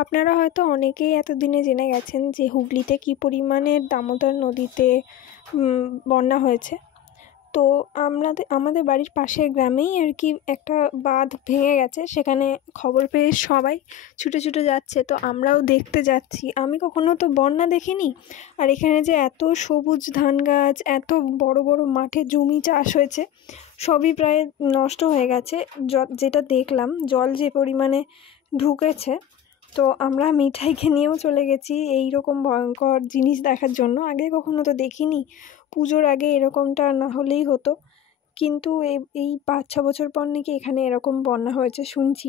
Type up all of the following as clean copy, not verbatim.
আপনারা হয়তো অনেকেই এতদিনে জেনে গেছেন যে হুগলিতে কী পরিমাণে দামোদর নদীতে বন্যা হয়েছে। তো আমাদের বাড়ির পাশের গ্রামেই আর কি একটা বাঁধ ভেঙে গেছে, সেখানে খবর পেয়ে সবাই ছুটে ছুটে যাচ্ছে। তো আমরাও দেখতে যাচ্ছি। আমি কখনো তো বন্যা দেখিনি, আর এখানে যে এত সবুজ ধান গাছ, এত বড় বড় মাঠে জমি চাষ হয়েছে, সবই প্রায় নষ্ট হয়ে গেছে। যেটা দেখলাম, জল যে পরিমাণে ঢুকেছে, তো আমরা মিঠাইকে নিয়েও চলে গেছি এই রকম ভয়ঙ্কর জিনিস দেখার জন্য। আগে কখনো তো দেখিনি, পুজোর আগে এরকমটা না হলেই হতো, কিন্তু এই 5-6 বছর পর নাকি এখানে এরকম বন্যা হয়েছে শুনছি।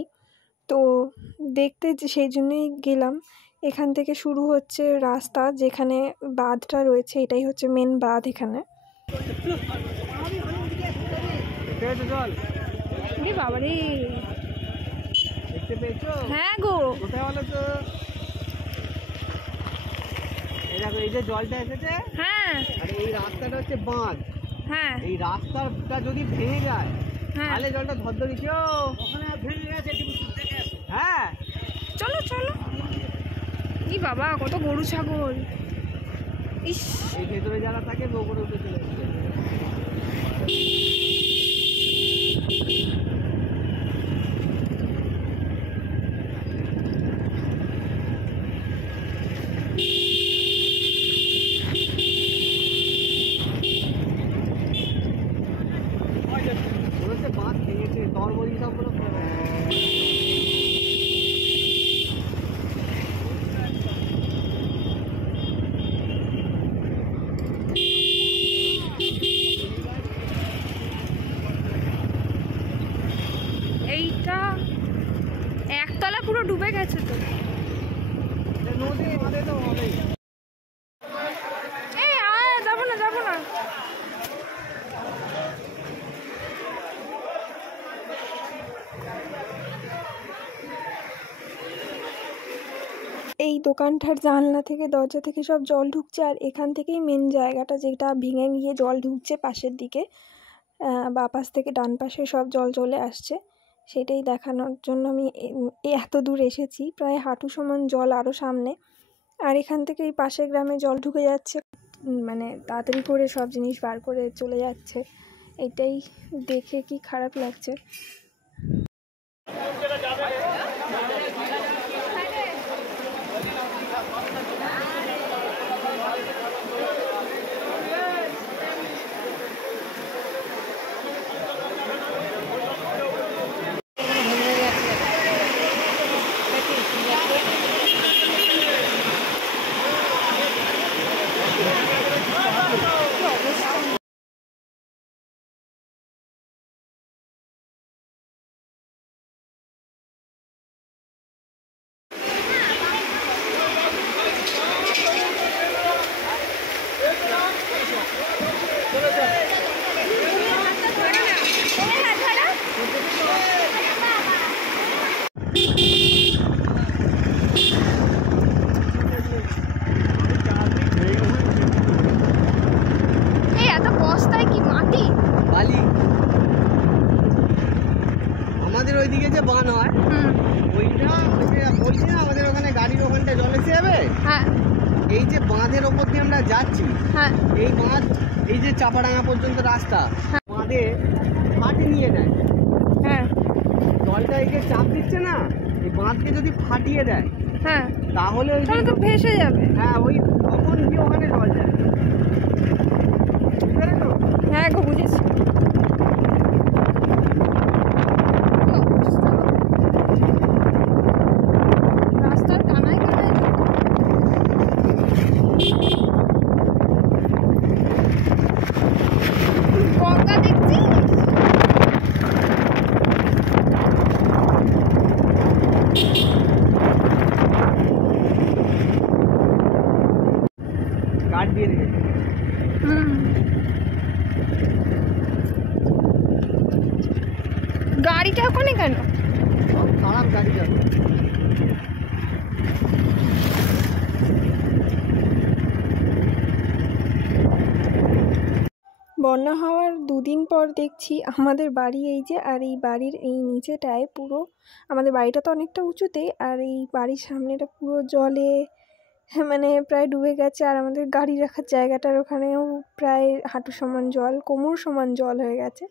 তো দেখতে সেই জন্যই গেলাম। এখান থেকে শুরু হচ্ছে রাস্তা, যেখানে বাঁধটা রয়েছে, এটাই হচ্ছে মেন বাঁধ এখানে। বাবারে, হ্যাঁ গো, কোথায় বলো তো? এই যে জলটা এসেছে, হ্যাঁ, আর এই রাস্তাটা হচ্ছে বাঁধ। হ্যাঁ, এই রাস্তাটা যদি ভেঙে যায় তাহলে জলটা ধরধরি কেউ ওখানে ভেঙে গেছে। হ্যাঁ, চলো চলো। ই বাবা, কত গরু ছাগল! ইস, এই ভেতরে যারা থাকে ওপরে উঠে চলে যাচ্ছে। বাঁধ ভেঙেছে, তরবরি সবগুলো এইটা একতলা পুরো ডুবে গেছে। তো নদী আমাদের তো হবেই। যাবো না যাবো না। এই দোকানটার জানলা থেকে, দরজা থেকে সব জল ঢুকছে, আর এখান থেকেই মেন জায়গাটা, যেটা ভেঙে গিয়ে জল ঢুকছে পাশের দিকে, বা পাশ থেকে ডান পাশে সব জল চলে আসছে। সেটাই দেখানোর জন্য আমি এত দূর এসেছি। প্রায় হাঁটু সমান জল আরও সামনে, আর এখান থেকে এই পাশের গ্রামে জল ঢুকে যাচ্ছে, মানে তাড়াতাড়ি করে সব জিনিস বার করে চলে যাচ্ছে। এটাই দেখে কি খারাপ লাগছে। আমাদের ওইদিকে যে বান হয়, ওইটা বলছি না, আমাদের ওখানে গাড়ির ওখানটা জল এসে যাবে। হ্যাঁ, এই যে বাঁধের ওপর দিয়ে আমরা যাচ্ছি, হ্যাঁ, এই বাঁধ, এই যে চাপাডাঙ্গা পর্যন্ত রাস্তা, বাঁধে ফাটে নিয়ে নেয়। হ্যাঁ, জলটা একে চাপ দিচ্ছে না, এই বাঁধকে যদি ফাটিয়ে দেয়, হ্যাঁ, তাহলে ওই তো ভেসে যাবে। হ্যাঁ, ওই তখন গিয়ে ওখানে জল যায়। বুঝতে পেরেছো? হ্যাঁ গো, বুঝেছি। রাস্তার কানায় কানায় গঙ্গা দেখছি। কাঠ দিয়ে রেখেছে। গাড়িটা ওখানে কেন? খারাপ গাড়ি যাবে। বন্যা হওয়ার 2 দিন পর দেখছি আমাদের বাড়ি এই যে, আর এই বাড়ির এই নিচেটায় পুরো, আমাদের বাড়িটা তো অনেকটা উঁচুতে, আর এই বাড়ির সামনেটা পুরো জলে, হ্যাঁ মানে প্রায় ডুবে গেছে। আর আমাদের গাড়ি রাখার জায়গাটার ওখানেও প্রায় হাঁটু সমান জল, কোমর সমান জল হয়ে গেছে।